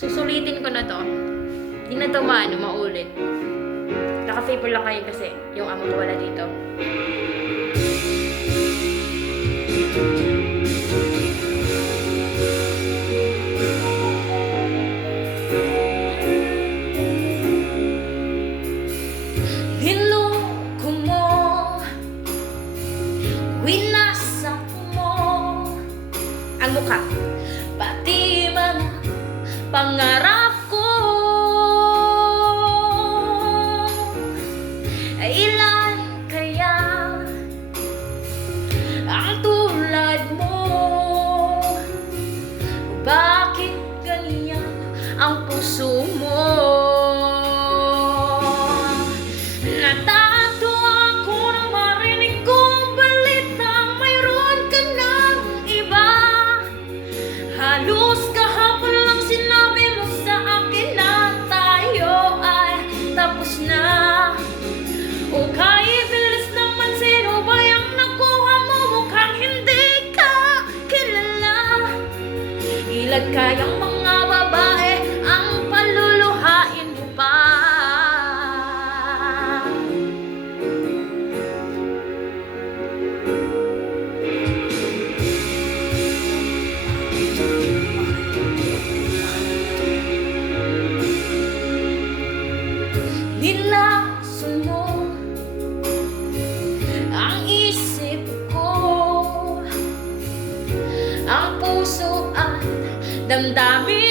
Susulitin ko na to. Di na to maulit. Naka-favor lang kayo kasi yung amo ko wala dito. Niloko mo, winasak mo ang mukha, pati mga pangarap ko. Ilan kaya ang tulad mo? Bakit ganyan ang puso mo? Natato ako nang marinig kong balitang mayroon ka ng iba. Halos kahapon lang sinabi mo sa akin na tayo ay tapos na. Okay, bilis naman, sino ba yung nakuha mo? Mukhang hindi ka kilala. Ilan kayang mga babae ang paluluhain mo pa? Nilason mo ang isip ko, ang puso at damdamin